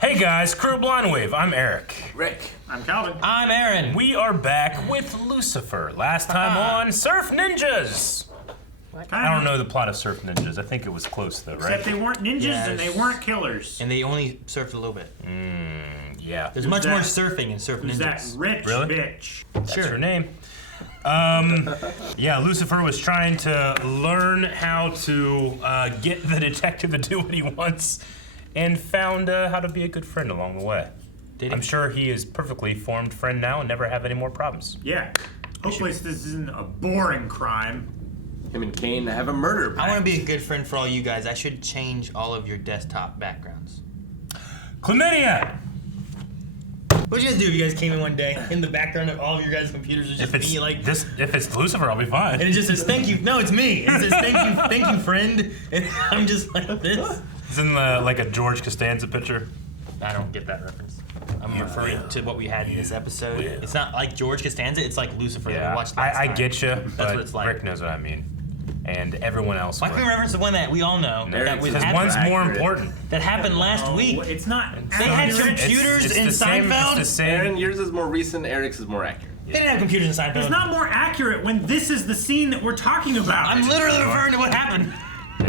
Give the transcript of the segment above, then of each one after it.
Hey guys, Crew Blind Wave, I'm Eric. Rick. I'm Calvin. I'm Aaron. We are back with Lucifer. Last time on Surf Ninjas. I don't know the plot of Surf Ninjas. I think it was close though, right? Except they weren't ninjas and they weren't killers. And they only surfed a little bit. Yeah. There's much more surfing in Surf Who's Ninjas. that rich bitch? That's her name. Yeah, Lucifer was trying to learn how to get the detective to do what he wants, and found how to be a good friend along the way. I'm sure he is perfectly formed friend now and never have any more problems. Yeah. Hopefully this isn't a boring crime. Him and Kane have a murder pact. I want to be a good friend for all you guys. I should change all of your desktop backgrounds. Chlamydia! What'd you guys do? You guys came in one day, in the background of all of your guys' computers is just me, like this. If it's Lucifer, I'll be fine. And it just says thank you. No, it's me. It says thank you, friend. And I'm just like this. It's in like a George Costanza picture. I don't get that reference. I'm referring to what we had in this episode. Yeah. It's not like George Costanza. It's like Lucifer that we watched last time. I get you, but what it's like. Rick knows what I mean, and everyone else. Why can we reference the one that we all know? Because one's more important. That happened last week. It's not. They had computers in Seinfeld. Aaron, yours is more recent. Eric's is more accurate. They didn't have computers in Seinfeld. It's not more accurate when this is the scene that we're talking about. I'm literally referring to what happened.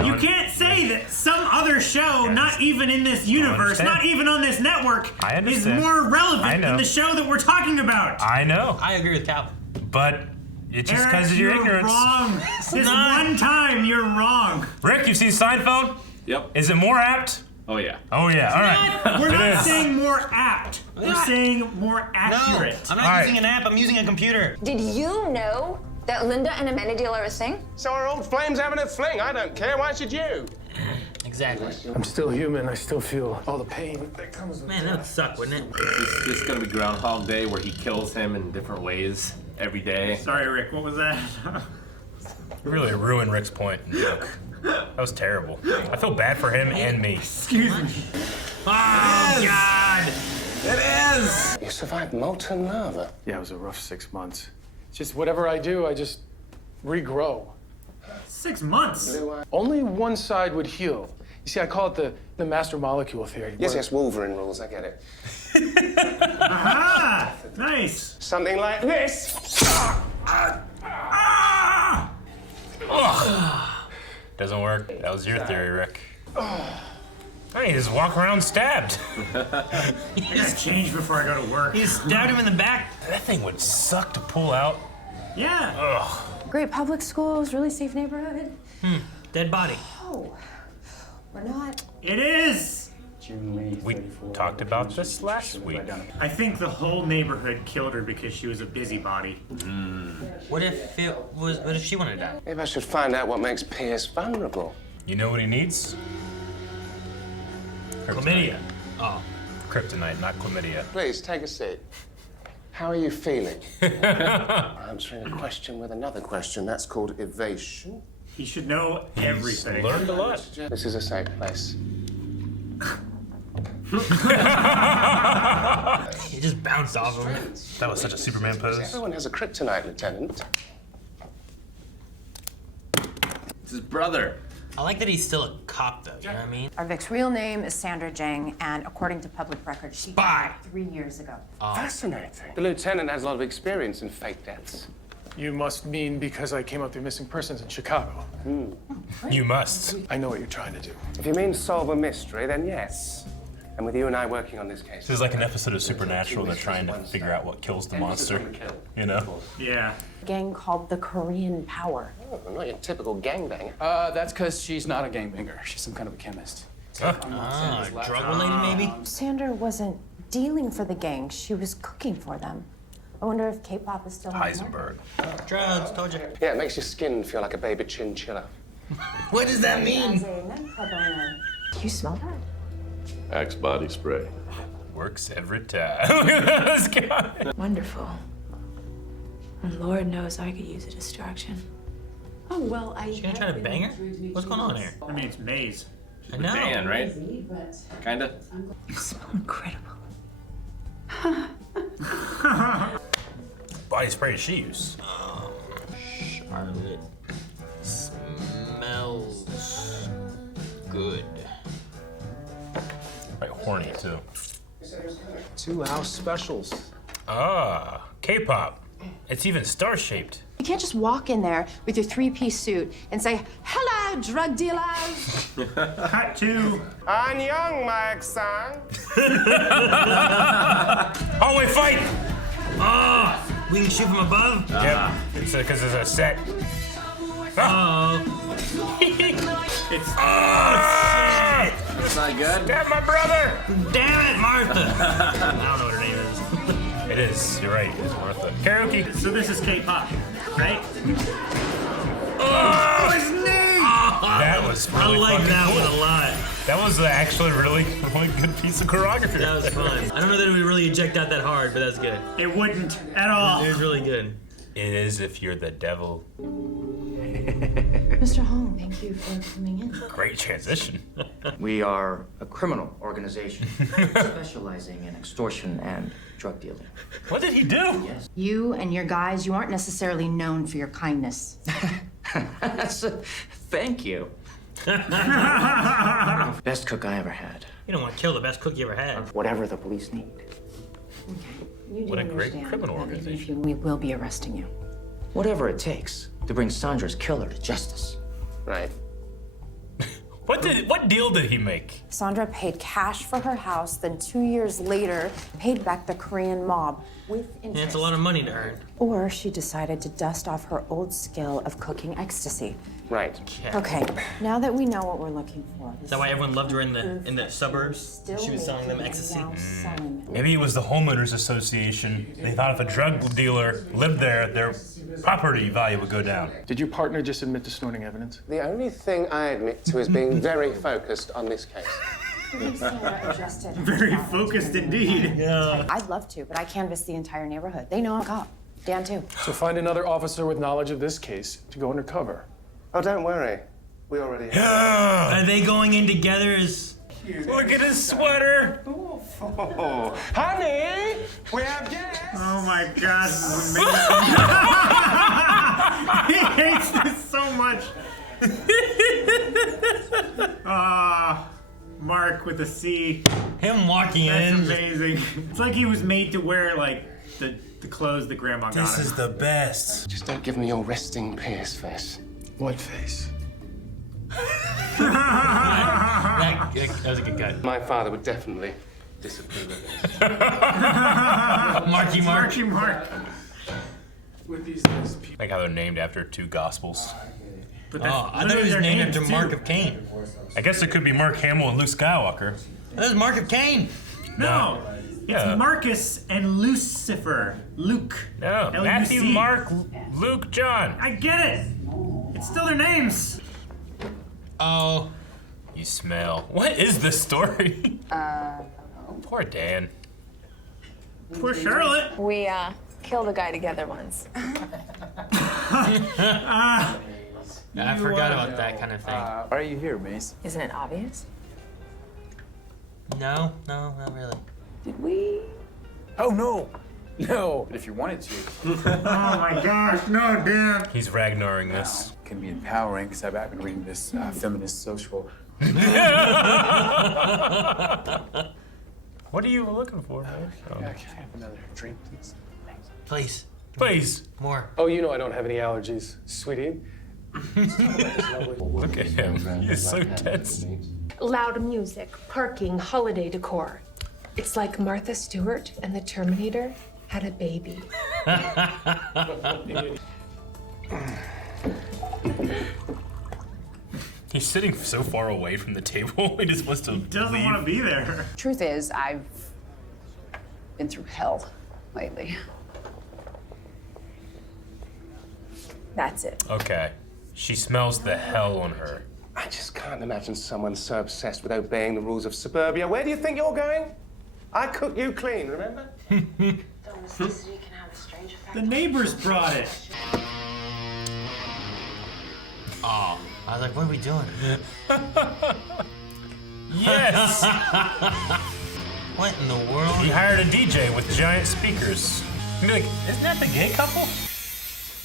You can't say that some other show, not even in this universe, not even on this network, is more relevant than the show that we're talking about. I know. I agree with Calvin. But it's just because of your ignorance. You're wrong. This one time, you're wrong. Rick, you've seen Seinfeld? Yep. Is it more apt? Oh yeah. Oh yeah. All right. We're not saying more apt. We're saying more accurate. No, I'm not using an app. I'm using a computer. Did you know that Linda and Amenadiel are a thing? So our old flame's having a fling. I don't care. Why should you? Exactly. I'm still human. I still feel all the pain that comes with Man, that would suck, wouldn't it? This is gonna be Groundhog Day, where he kills him in different ways every day. Sorry, Rick. What was that? You really ruined Rick's point and joke. That was terrible. I feel bad for him and me. Excuse me. Oh God! It is. You survived molten lava. Yeah, it was a rough 6 months. It's just whatever I do, I just regrow. 6 months. Only one side would heal. You see, I call it the master molecule theory. Yes, Wolverine rules. I get it. Aha! Nice. Something like this. Doesn't work. That was your theory, Rick. Hey, just walk around stabbed. I gotta change before I go to work. He stabbed him in the back. That thing would suck to pull out. Yeah. Ugh. Great public schools, really safe neighborhood. Dead body. Oh, we're not. It is. We talked about this last week. I think the whole neighborhood killed her because she was a busybody. What if it was? What if she wanted to die? Maybe I should find out what makes Pierce vulnerable. You know what he needs? Chlamydia. Oh. Kryptonite, not chlamydia. Please, take a seat. How are you feeling? Answering a question with another question. That's called evasion. He should know everything. Learned a lot. This is a safe place. He just bounced off of him. That was such a Superman pose. Everyone has a kryptonite, Lieutenant. It's his brother. I like that he's still a cop, though. You know what I mean? Our Vic's real name is Sandra Jang, and according to public records, she died 3 years ago. Fascinating. The Lieutenant has a lot of experience in fake deaths. You must mean because I came up through missing persons in Chicago. You must. I know what you're trying to do. If you mean solve a mystery, then yes. And with you and I working on this case... This is like an episode of Supernatural. They're trying to figure out what kills the monster. You know? Yeah. A gang called the Korean Power. Oh, not your typical gangbanger. That's because she's not a gangbanger. She's some kind of a chemist. Drug-related, maybe? Sandra wasn't dealing for the gang. She was cooking for them. I wonder if K-pop is still on the Heisenberg. Drugs, told you. Yeah, it makes your skin feel like a baby chinchilla. What does that mean? Do you smell that? Axe body spray. Works every time. This guy. Wonderful. And Lord knows I could use a distraction. Oh, well, She gonna try to bang her? What's going on here? I mean, it's Maze. I know. Man, right? Kinda. You smell incredible. Body spray does she use? Charlotte smells good. Right, corny too. 2 house specials. Ah, K-pop. It's even star-shaped. You can't just walk in there with your 3-piece suit and say, "Hello, drug dealers." Cut to Annyeong, Mike-san. Hallway fight! Oh, we can shoot from above? Yep, it's because it's a set. Oh. it's That's not good. Damn my brother! Damn it, Martha! I don't know what her name is. It is, you're right, it's Martha. Karaoke. So this is K-pop, right? Oh, his knee! That was really I like fucking that cool. one a lot. That was actually really good piece of choreography. That was fun. I don't know that it would really eject out that hard, but that's good. It wouldn't at all. It was really good. It is if you're the devil. Mr. Hong, thank you for coming in. Great transition. We are a criminal organization specializing in extortion and drug dealing. What did he do? Yes. You and your guys, you aren't necessarily known for your kindness. Thank you. Best cook I ever had. You don't want to kill the best cook you ever had. Whatever the police need. You do What a great understand criminal that even organization. if you- we will be arresting you. Whatever it takes to bring Sandra's killer to justice. Right. What deal did he make? Sandra paid cash for her house, then 2 years later paid back the Korean mob with interest. Yeah, it's a lot of money to earn. Or she decided to dust off her old skill of cooking ecstasy. Right. Yeah. Okay, now that we know what we're looking for. Is that why everyone loved her in the suburbs? She was selling them ecstasy. Maybe it was the homeowners association. They thought if a drug dealer lived there, their property value would go down. Did your partner just admit to snorting evidence? The only thing I admit to is being very focused on this case. Very focused indeed. Yeah. I'd love to, but I canvassed the entire neighborhood. They know I'm a cop. Dan too. So find another officer with knowledge of this case to go undercover. Oh, don't worry. We already have. Are they going in together as... Look at his sweater! Oh, honey, we have guests. Oh my gosh, this is amazing. He hates this so much. Mark with a C. Him walking That's in. amazing. It's like he was made to wear like the clothes that Grandma got him. This is the best. Just don't give me your resting Pierce face. What face? That was a good cut. My father would definitely disapprove of this. Marky Mark. Marky Mark. With these Like how they're named after 2 gospels. But Oh, I thought it was their named names, after too. Mark of Cain. I guess it could be Mark Hamill and Luke Skywalker. That was Mark of Cain. No. It's Yeah. Marcus and Lucifer. Luke. No, L-U-C. Matthew, Mark, Luke, John. I get it. It's still their names. Oh. You smell. What is this story? Poor Dan. Poor Charlotte. We killed a guy together once. I forgot about that kind of thing. Why are you here, Mace? Isn't it obvious? No, not really. Did we? Oh, no. No. But if you wanted to. Oh my gosh, no, Dan. He's Ragnaring this. It can be empowering because I've been reading this feminist social. What are you looking for, man? Can I have another drink, please? Thanks. Please. Please. More. Oh, you know I don't have any allergies, sweetie. Look at him. He is so tense. Loud music, parking, holiday decor. It's like Martha Stewart and the Terminator had a baby. He's sitting so far away from the table. He just wants to Doesn't want to be there. Truth is, I've been through hell lately. That's it. Okay. She smells the hell on her. I just can't imagine someone so obsessed with obeying the rules of suburbia. Where do you think you're going? I cook you clean, remember? The neighbors brought it. Oh, I was like, what are we doing? Yes! What in the world? He hired a DJ with giant speakers. He'd be like, isn't that the gay couple?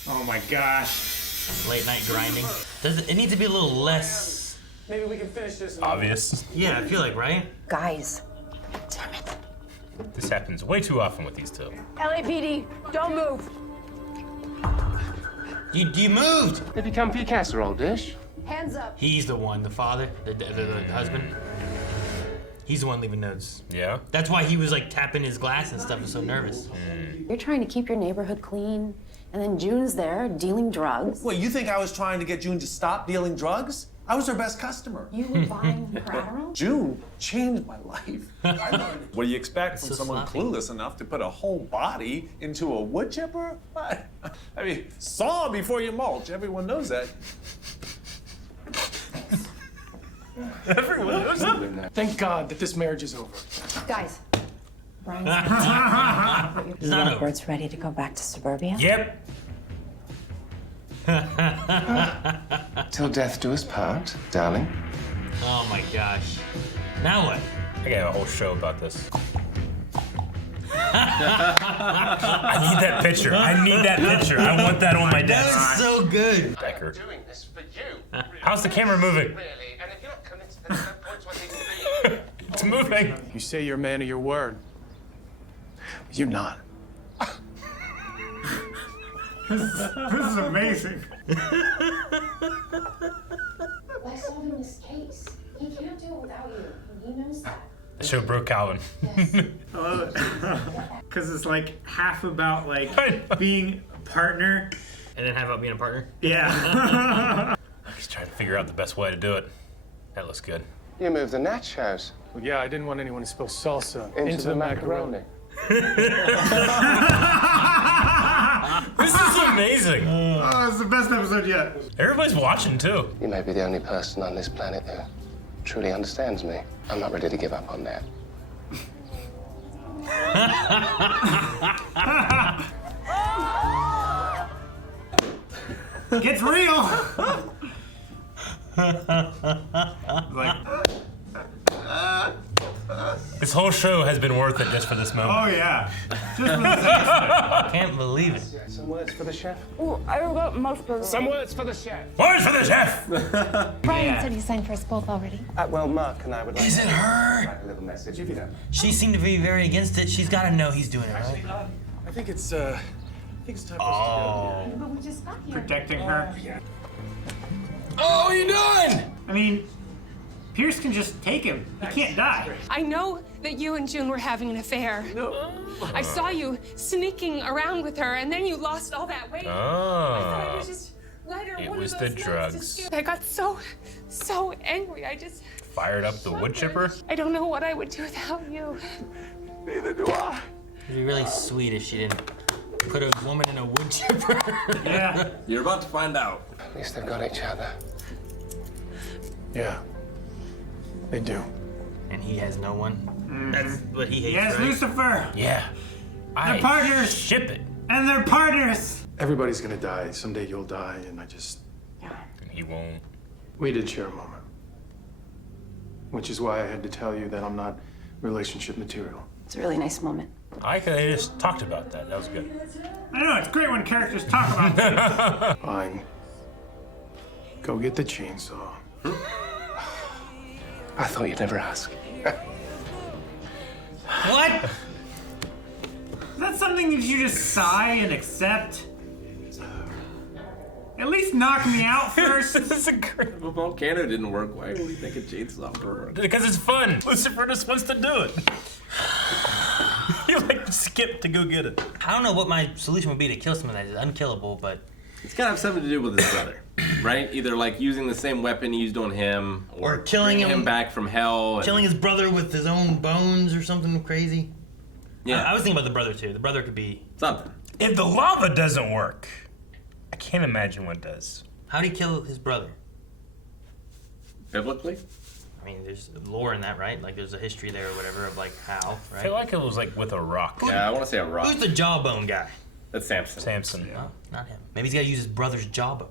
Oh my gosh. Late night grinding. Does it needs to be a little less Maybe we can finish this. Obvious. Yeah, I feel like, right? Guys, This happens way too often with these two. LAPD, don't move. You moved! They become for your casserole dish. Hands up. He's the one, the father, the husband. He's the one leaving notes. Yeah? That's why he was like tapping his glass and stuff. He was so nervous. You're trying to keep your neighborhood clean, and then June's there dealing drugs. What, you think I was trying to get June to stop dealing drugs? I was her best customer. You were buying her Adderall? June changed my life. What do you expect from someone clueless enough to put a whole body into a wood chipper? What? I mean, saw before you mulch. Everyone knows that. Everyone knows that. Thank God that this marriage is over. Guys, Brian's It's not over. Robert's ready to go back to Suburbia? Yep. Till death do us part, darling. Oh my gosh. Now what? I got a whole show about this. I need that picture. I need that picture. I want that on my desk. That is so good. Decker. Doing this for you. How's the camera moving? Really, and if you're not convinced that there's no points where they can be. It's moving. You say you're a man of your word. You're not. This is amazing. I sold him this case. He can't do it without you, and he knows that. The show broke Calvin. I love it. Because it's like half about like being a partner. And then half about being a partner? Yeah. He's trying to figure out the best way to do it. That looks good. You moved the nachos. Well, yeah, I didn't want anyone to spill salsa Into the macaroni. This is amazing. Oh, it's the best episode yet. Everybody's watching too. You may be the only person on this planet who truly understands me. I'm not ready to give up on that. Gets real. Like. This whole show has been worth it just for this moment. Oh yeah. Just for this episode. Can't believe it. Some words for the chef? Oh, I forgot most of Some words for the chef. Words for the chef! Brian said he signed for us both already. Well, Mark and I would like Is it her? write a little message if you don't. She seemed to be very against it. She's got to know he's doing it, right? I think it's time for us to go. But we just got here. Protecting her. Oh, you done? I mean, Pierce can just take him. He can't die. I know that you and June were having an affair. No. I saw you sneaking around with her, and then you lost all that weight. I thought I would just let her It one was of the those nights drugs. to scare- I got so angry. I just Fired up the wood chipper? I don't know what I would do without you. Neither do I. It'd be really sweet if she didn't put a woman in a wood chipper. Yeah. You're about to find out. At least they've got each other. Yeah. They do. And he has no one. That's what he hates, Yes, right? Lucifer. Yeah. They're partners. Ship it. And they're partners. Everybody's gonna die. Someday you'll die, and I just... He won't. We did share a moment. Which is why I had to tell you that I'm not relationship material. It's a really nice moment. I could have just talked about that. That was good. I know, it's great when characters talk about things. Fine. Go get the chainsaw. I thought you'd never ask. What? Is that something that you just sigh and accept? At least knock me out first. This is a great... If a volcano didn't work, why would he think a chainsaw would work? Because it's fun. Lucifer just wants to do it. You like skip to go get it. I don't know what my solution would be to kill someone that is unkillable, but... It's gotta have something to do with his brother, right? Either like using the same weapon he used on him, Or killing bringing him back from hell. Killing his brother with his own bones or something crazy. Yeah. I was thinking about the brother too. The brother could be... Something. If the lava doesn't work, I can't imagine what does. How'd he kill his brother? Biblically? I mean, there's lore in that, right? Like, there's a history there or whatever of, like, how, I right? feel like it was like with a rock. Yeah, I want to say a rock. Who's the jawbone guy? That's Samson. Samson. No, not him. Maybe he's got to use his brother's jawbone.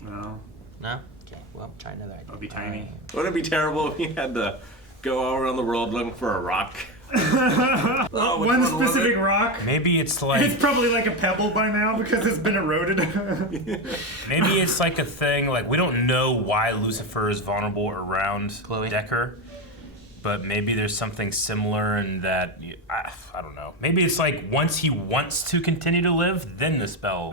No. No? Okay, well, try another idea. It'll be tiny. Wouldn't it be terrible if he had to go all around the world looking for a rock? Oh, which One one was specific it? rock. Maybe it's like... It's probably like a pebble by now because it's been eroded. Maybe it's like a thing, like we don't know why Lucifer is vulnerable around Chloe. Decker. but maybe there's something similar in that, I don't know. Maybe it's like once he wants to continue to live, then the spell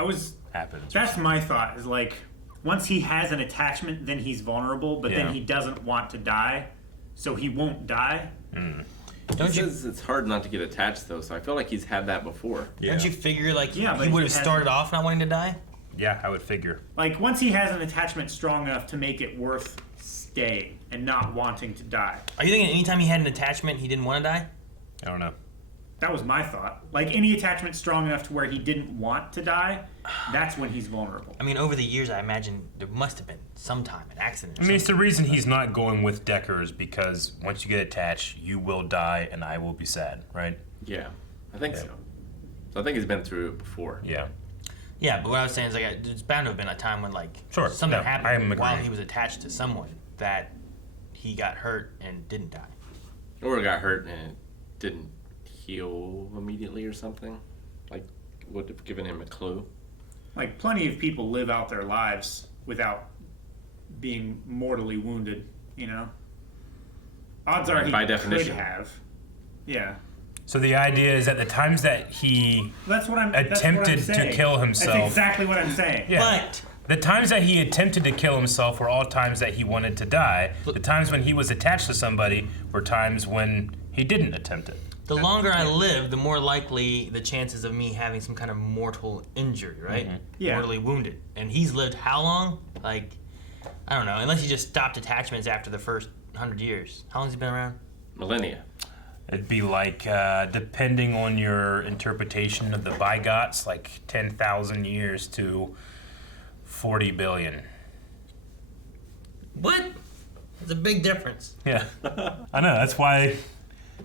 happens. That's my thought, is like, once he has an attachment, then he's vulnerable, but then he doesn't want to die, so he won't die. It's hard not to get attached, though, so I feel like he's had that before. Don't you figure, like, he but would have started off not wanting to die? Yeah, I would figure. Like, once he has an attachment strong enough to make it worth staying and not wanting to die. Are you thinking anytime he had an attachment, he didn't want to die? I don't know. That was my thought. Like, any attachment strong enough to where he didn't want to die, that's when he's vulnerable. I mean, over the years, I imagine there must have been some time an accident. I mean, it's the reason he's not going with Deckers, because once you get attached, you will die and I will be sad, right? Yeah, I think so. So I think he's been through it before. Yeah. Yeah, but what I was saying is, like, there's bound to have been a time when, like, Sure. something No, happened I'm while agreeing. he was attached to someone that he got hurt and didn't die. Or got hurt and it didn't heal immediately or something. Like, would have given him a clue. Like, plenty of people live out their lives without being mortally wounded, you know? Odds are he by definition could have. Yeah. So the idea is that the times that he attempted to kill himself... That's exactly what I'm saying. Yeah. But the times that he attempted to kill himself were all times that he wanted to die. The times when he was attached to somebody were times when he didn't attempt it. The longer I live, the more likely the chances of me having some kind of mortal injury, right? Mm-hmm. Yeah. Mortally wounded. And he's lived how long? Like, I don't know. Unless he just stopped attachments after the first 100 years. How long's he been around? Millennia. It'd be like, depending on your interpretation of the Bigots, like 10,000 years to 40 billion. What? It's a big difference. Yeah. I know, that's why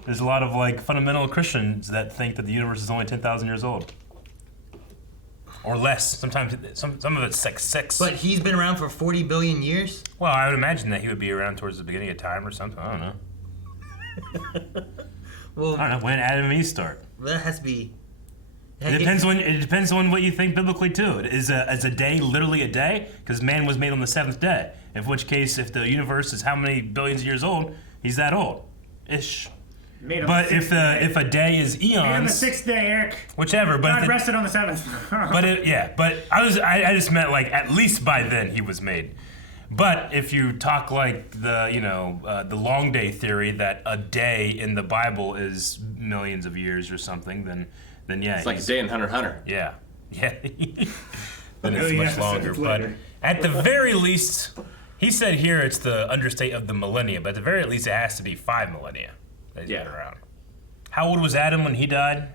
there's a lot of like fundamental Christians that think that the universe is only 10,000 years old. Or less. Sometimes some of it's like 6. But he's been around for 40 billion years? Well, I would imagine that he would be around towards the beginning of time or something. I don't know. Well, I don't know, when Adam and Eve start. That has to be... It depends on what you think biblically too. Is a day literally a day? Because man was made on the 7th day. In which case, if the universe is how many billions of years old, he's that old, ish. But if a day is eons, made on the 6th day, Eric. Whichever. But God rested on the 7th. But I just meant like at least by then he was made. But if you talk like the long day theory that a day in the Bible is millions of years or something, then yeah, it's like a day in Hunter x Hunter. Yeah. Then it's much longer. But at the very least, he said here it's the understate of the millennia. But at the very least, it has to be 5 millennia that he's been around. How old was Adam when he died?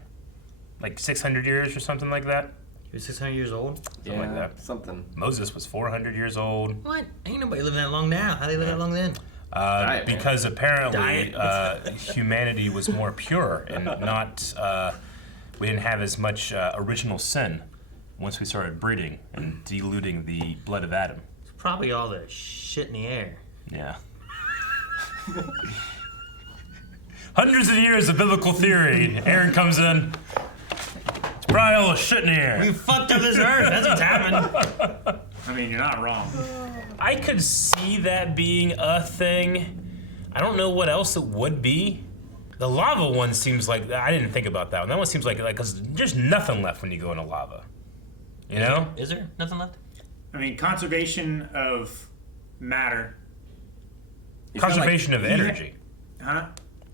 Like 600 years or something like that. He was 600 years old? Something like that. Something. Moses was 400 years old. What? Ain't nobody living that long now. How they live that long then? Because apparently humanity was more pure and not, we didn't have as much original sin once we started breeding and diluting the blood of Adam. It's probably all the shit in the air. Yeah. Hundreds of years of biblical theory. Aaron comes in. It's probably all the shit in the air. We fucked up this earth. That's what's happened. I mean, you're not wrong. I could see that being a thing. I don't know what else it would be. The lava one seems like, I didn't think about that one. That one seems like, because there's nothing left when you go into lava. You know? Is there nothing left? I mean, conservation of matter. Conservation of energy. Huh?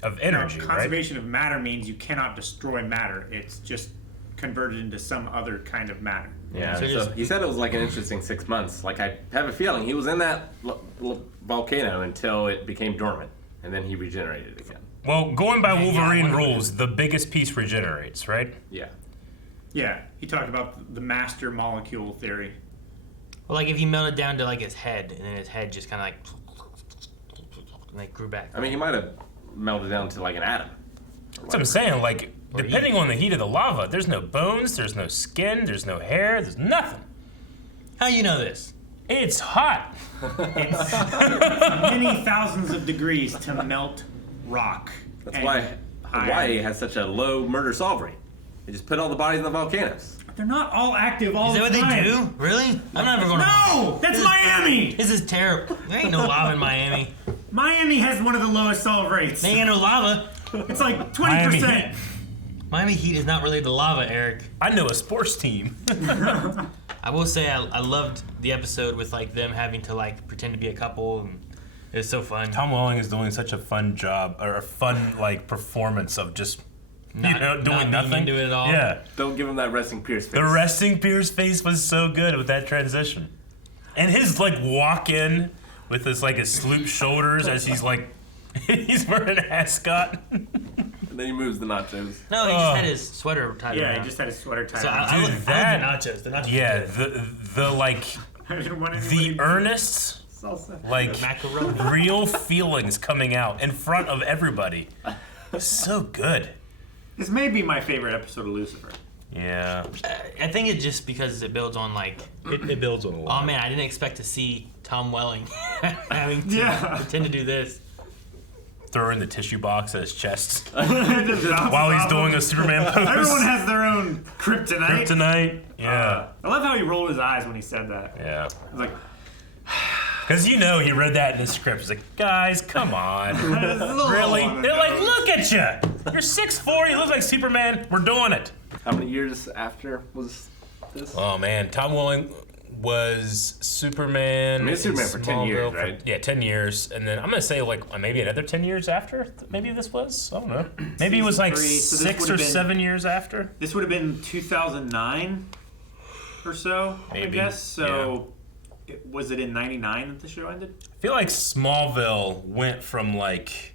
Of energy, no, conservation of matter means you cannot destroy matter. It's just converted into some other kind of matter. Yeah, so he said it was like an interesting 6 months. Like, I have a feeling he was in that volcano until it became dormant, and then he regenerated again. Well, going by Wolverine rules, the biggest piece regenerates, right? Yeah. Yeah, he talked about the master molecule theory. Well, like if he melted down to like his head, and then his head just kind of like grew back. I mean, he might have melted down to like an atom. That's what I'm saying. Like, depending on the heat of the lava, there's no bones, there's no skin, there's no hair, there's nothing. How you know this? It's hot. It's many thousands of degrees to melt rock. That's why Hawaii has such a low murder solve rate. They just put all the bodies in the volcanoes. They're not all active all the time. Is that what they do? Really? I'm never going to... No! That's Miami! This is terrible. There ain't no lava in Miami. Miami has one of the lowest solve rates. They ain't no lava. It's like 20%. Miami Heat is not really the lava, Eric. I know a sports team. I will say I loved the episode with like them having to like pretend to be a couple, and it was so fun. Tom Welling is doing such a fun job, or a fun like performance of just doing nothing. Into it at all. Yeah. Don't give him that resting Pierce face. The resting Pierce face was so good with that transition, and his like walk in with his like his sloop shoulders as he's like he's wearing an ascot. And then he moves the nachos. No, he just had his sweater tied around. Yeah, he just had his sweater tied So around. I love the nachos. The nachos. Yeah, are good. the like the earnest, like real feelings coming out in front of everybody. So good. This may be my favorite episode of Lucifer. Yeah. I think it's just because it builds on like it builds on a lot. Oh man, I didn't expect to see Tom Welling having to pretend to do this. Throwing the tissue box at his chest while he's doing a Superman pose. Everyone has their own kryptonite. Kryptonite, yeah. I love how he rolled his eyes when he said that. Yeah. I was like, because he read that in his script. He's like, guys, come on. Really? They're like, look at you. You're 6'4", you look like Superman. We're doing it. How many years after was this? Oh, man. Tom Welling was Superman. I mean, Superman for 10 years, right? Yeah, 10 years. And then I'm going to say, like, maybe another 10 years after maybe this was. I don't know. Maybe it was like 6 or 7 years after. This would have been 2009 or so, Maybe, I guess. So, was it in 99 that the show ended? I feel like Smallville went from, like,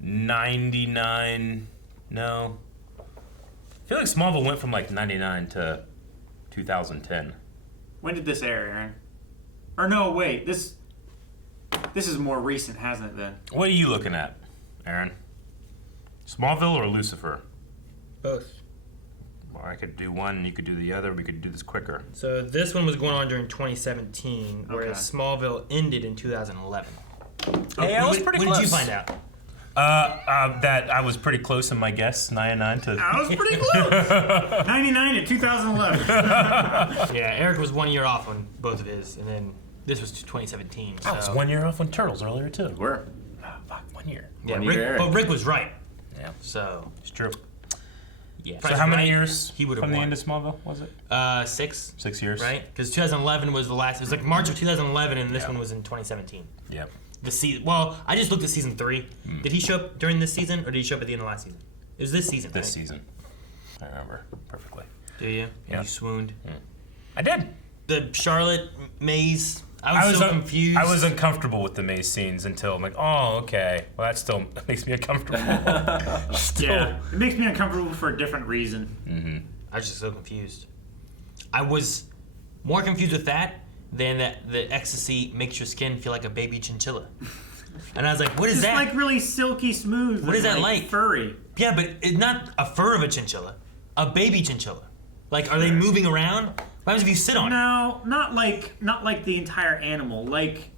99... No. I feel like Smallville went from, like, 99 to 2010. When did this air, Aaron? Or no, wait, this is more recent, hasn't it, then? What are you looking at, Aaron? Smallville or Lucifer? Both. Well, I could do one, and you could do the other. We could do this quicker. So this one was going on during 2017, whereas Smallville ended in 2011. Hey, I was pretty close. When did you find out? That I was pretty close in my guess, 99 to... I was pretty close! 99 to 2011. Yeah, Eric was 1 year off on both of his, and then this was 2017. I was 1 year off on Turtles earlier, too. Were? Fuck, 1 year. Yeah, but Rick was right. Yeah. So... It's true. Yeah. So how many years he would have from won. the end of Smallville was it? 6. 6 years. Right? Because 2011 was the last... It was like March of 2011, and this one was in 2017. Yep. The season. Well, I just looked at season 3. Did he show up during this season, or did he show up at the end of last season? It was this season. This season. I remember perfectly. Do you? Yeah. You swooned. I did. The Charlotte Maze. I was so confused. I was uncomfortable with the maze scenes until I'm like, oh, okay. Well, that makes me uncomfortable. Yeah, it makes me uncomfortable for a different reason. Mm-hmm. I was just so confused. I was more confused with that than that the ecstasy makes your skin feel like a baby chinchilla. And I was like, what is that? It's like really silky smooth. What is that like? Furry. Yeah, but it's not a fur of a chinchilla. A baby chinchilla. Like, are they moving around? What happens if you sit on it? No, not like the entire animal. Like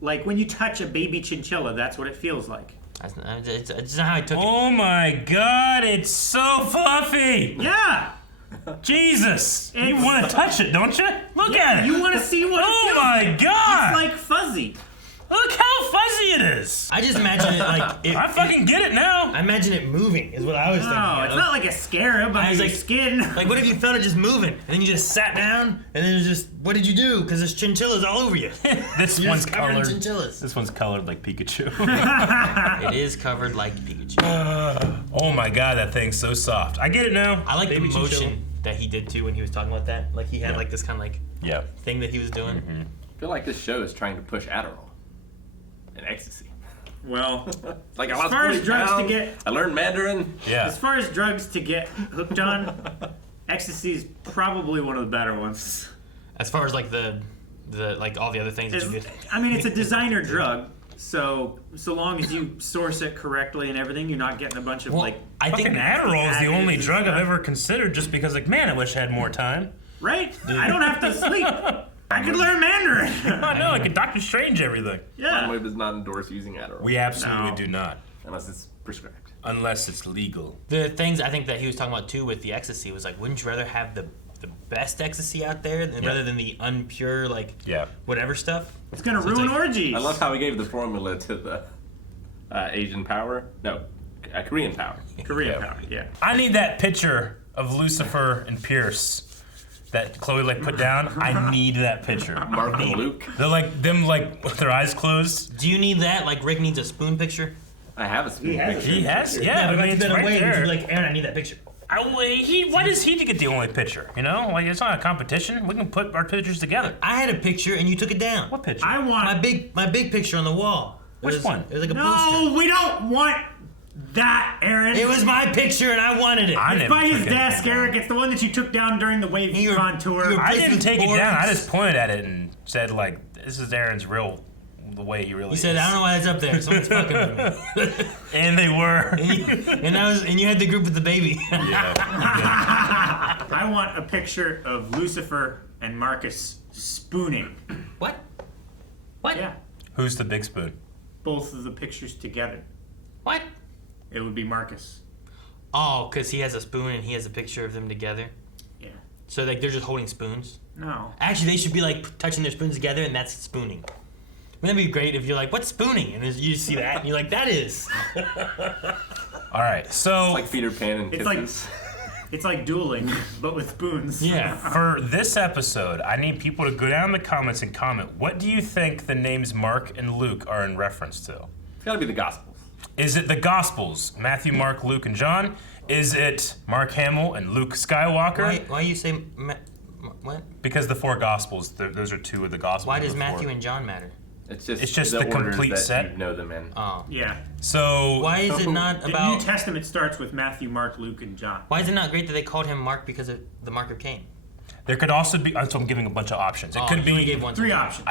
when you touch a baby chinchilla, that's what it feels like. It's not how I took it. Oh my god, it's so fluffy! Yeah! Jesus! You want to touch it, don't you? Look at it! You want to see what it feels my like. god! It's like fuzzy. Look how fuzzy it is! I just imagine it like... I fucking get it now! I imagine it moving, is what I was thinking. No, it's not like a scarab on your skin. Like, what if you felt it just moving, and then you just sat down, and then just... What did you do? Because there's chinchillas all over you. This You're one's just covered in colored. chinchillas. This one's colored like Pikachu. It is covered like Pikachu. Oh my god, that thing's so soft. I get it now. I like Baby the motion chinchilla. that he did too when he was talking about that. Like he had like this kind of like thing that he was doing. Mm-hmm. I feel like this show is trying to push Adderall and ecstasy. Well, like as far as drugs to get, I learned Mandarin. Yeah. As far as drugs to get hooked on, ecstasy is probably one of the better ones. As far as like the like all the other things that you did. I mean, it's a designer drug, so long as you source it correctly and everything, you're not getting a bunch of like. I think Adderall is the only drug I've ever considered, just because like, man, I wish I had more time. Right? I don't have to sleep. I could learn Mandarin. I know, I could Doctor Strange everything. Yeah. Wave does not endorse using Adderall. We absolutely do not. Unless it's prescribed. Unless it's legal. The things I think that he was talking about too with the ecstasy was like, wouldn't you rather have the the best ecstasy out there, rather than the unpure whatever stuff. It's gonna ruin orgies. I love how he gave the formula to the Asian power. No, Korean power. Korean power. Yeah. I need that picture of Lucifer and Pierce that Chloe put down. I need that picture. Mark and Luke. They're with their eyes closed. Do you need that? Like Rick needs a spoon picture. I have a spoon picture. He has. Yeah, but I mean, it's right there. Like Aaron, I need that picture. Why does he get the only picture? You know, it's not a competition. We can put our pictures together. I had a picture and you took it down. What picture? I want my big picture on the wall. Which one? It was like a No, poster. we don't want that, Aaron. It was my picture and I wanted it. It's by his desk, Eric. It's the one that you took down during the WaveCon tour. I didn't take it down. I just pointed at it and said, this is Aaron's the way he really is. He said, I don't know why it's up there. Someone's fucking with me. And they were. and you had the group with the baby. I want a picture of Lucifer and Marcus spooning. What? Yeah. Who's the big spoon? Both of the pictures together. What? It would be Marcus. Oh, because he has a spoon and he has a picture of them together? Yeah. So they're just holding spoons? No. Actually, they should be touching their spoons together and that's spooning. Wouldn't that be great if you're like, what's spooning? And you see that and you're like, that is. All right, so. It's like Peter Pan and kisses. It's like dueling, but with spoons. Yeah. For this episode, I need people to go down in the comments and comment. What do you think the names Mark and Luke are in reference to? It's gotta be the Gospels. Is it the Gospels? Matthew, Mark, Luke, and John? Is it Mark Hamill and Luke Skywalker? Why you say what? Because the 4 Gospels, those are 2 of the Gospels. Why does Matthew and John matter? It's just the complete that set. You know them in. Oh. Yeah. So why is it not the about... New Testament starts with Matthew, Mark, Luke, and John. Why is it not great that they called him Mark because of the mark of Cain? There could also be... So I'm giving a bunch of options. It could be... Gave 3 options.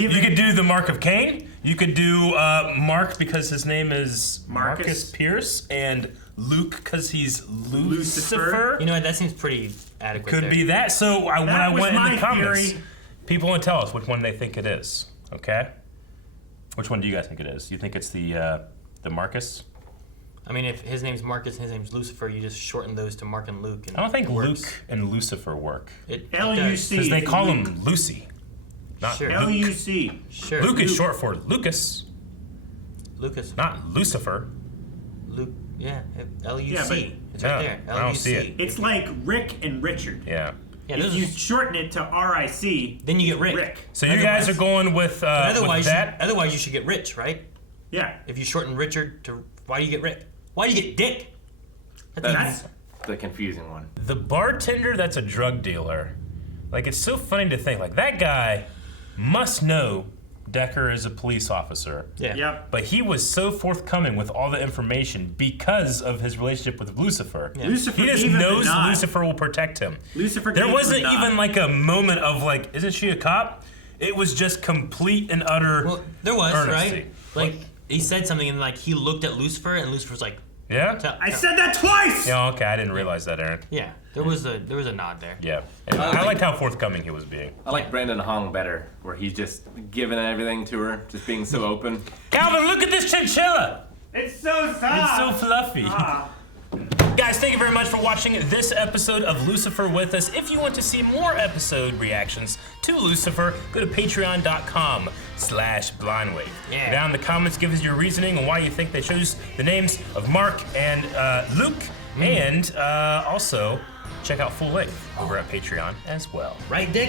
You could do the mark of Cain. You could do Mark because his name is Marcus Pierce, and Luke because he's Lucifer. You know what? That seems pretty adequate. Could be that. So when I went in the comments, theory. people want to tell us which one they think it is. Okay. Which one do you guys think it is? You think it's the Marcus? I mean, if his name's Marcus and his name's Lucifer, you just shorten those to Mark and Luke. And I don't think Luke and Lucifer work. L-U-C. Because they call him Lucy, not Sure. Luke. L-U-C. Sure. Luke is short for Lucas. Lucas. Not Lucifer. Luke. Yeah. L-U-C. Yeah, but- it's right there. I don't see it. It's like Rick and Richard. Yeah. Yeah, if you shorten it to R-I-C, then you get Rick. So you guys are going with otherwise, that? Otherwise, you should get Rich, right? Yeah. If you shorten Richard to, why do you get Rick? Why do you get Dick? That's the confusing one. The bartender that's a drug dealer. It's so funny to think, that guy must know Decker is a police officer. Yeah. Yep. But he was so forthcoming with all the information because of his relationship with Lucifer. Yeah. Lucifer He just gave him the knows nod. Lucifer will protect him. Lucifer There gave him wasn't the nod. even a moment of isn't she a cop? It was just complete and utter There was, earnesty. right? He said something and he looked at Lucifer and Lucifer's like, yeah? I said that twice! Yeah, okay, I didn't realize that, Aaron. Yeah, there was a nod there. Yeah. I liked how forthcoming he was being. I like Brandon Hong better, where he's just giving everything to her, just being so open. Calvin, look at this chinchilla! It's so soft! It's so fluffy. Guys, thank you very much for watching this episode of Lucifer with us. If you want to see more episode reactions to Lucifer, go to patreon.com/blindwave. Yeah. Down in the comments, give us your reasoning on why you think they chose the names of Mark and Luke. And also, check out Full Length over at Patreon as well. Right, Dick?